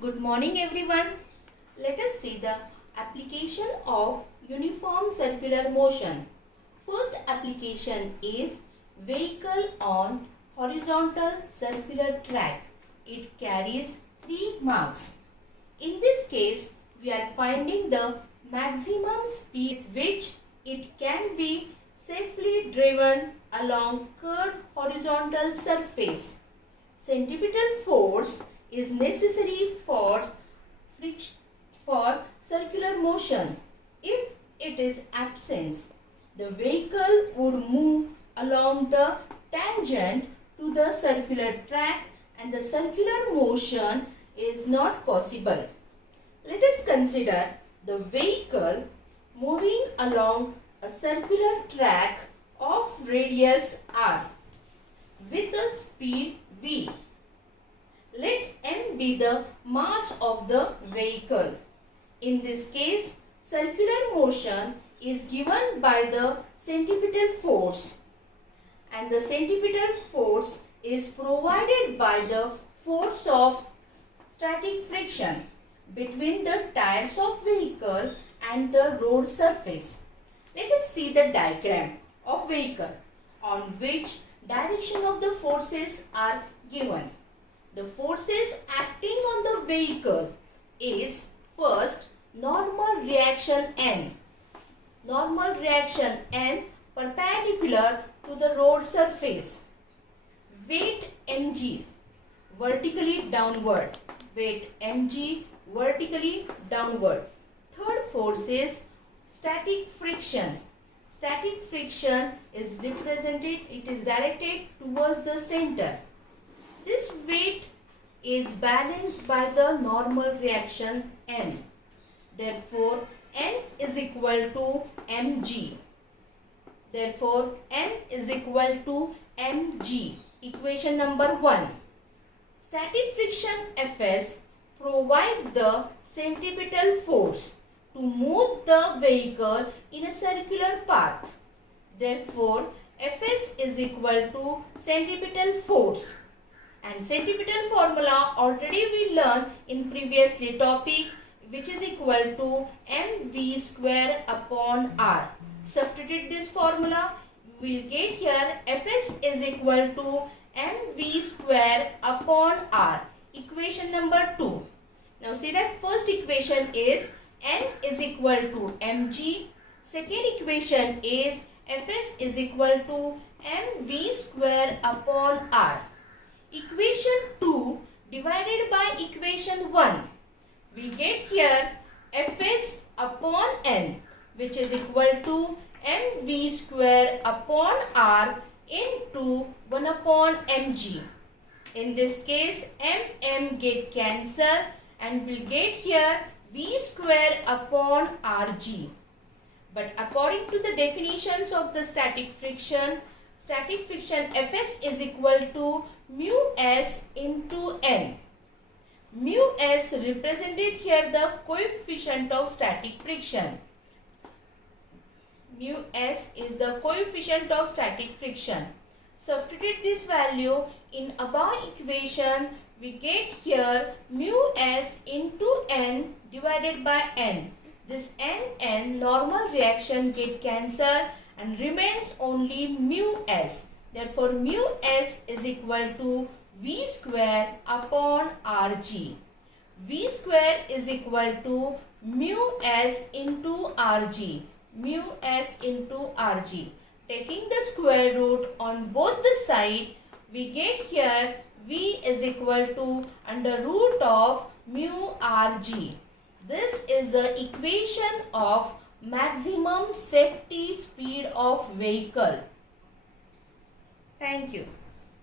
Good morning everyone. Let us see the application of uniform circular motion. First application is vehicle on horizontal circular track. It carries 3 marks. In this case, we are finding the maximum speed with which it can be safely driven along curved horizontal surface. Centripetal force is necessary for circular motion. If it is absent, the vehicle would move along the tangent to the circular track and the circular motion is not possible. Let us consider the vehicle moving along a circular track of radius r with a speed v. Let m be the mass of the vehicle. In this case, circular motion is given by the centripetal force, and the centripetal force is provided by the force of static friction between the tires of vehicle and the road surface. Let us see the diagram of vehicle on which direction of the forces are given. The forces acting on the vehicle is first normal reaction N. Normal reaction N perpendicular to the road surface. Weight mg vertically downward. Weight mg vertically downward. Third force is static friction. Static friction is directed towards the center. This weight is balanced by the normal reaction N. Therefore, N is equal to mg. Therefore, N is equal to mg. Equation number 1. Static friction Fs provide the centripetal force to move the vehicle in a circular path. Therefore, Fs is equal to centripetal force. And centripetal formula already we learned in previously topic, which is equal to mv square upon r. Substitute this formula, we will get here Fs is equal to mv square upon r. Equation number 2. Now see that first equation is N is equal to mg. Second equation is Fs is equal to mv square upon r. Equation 2 divided by equation 1. We get here Fs upon N, which is equal to mv square upon r into 1 upon mg. In this case, m get cancelled and we get here v square upon rg. But according to the definitions of the static friction Fs is equal to mu s into n. Mu s represented here the coefficient of static friction. Mu s is the coefficient of static friction. Substitute this value in above equation. We get here mu s into n divided by n. This n normal reaction get cancelled and remains only mu s. Therefore, mu s is equal to v square upon rg. V square is equal to mu s into rg. Mu s into rg. Taking the square root on both the side, we get here v is equal to under root of mu rg. This is the equation of maximum safety speed of vehicle. Thank you.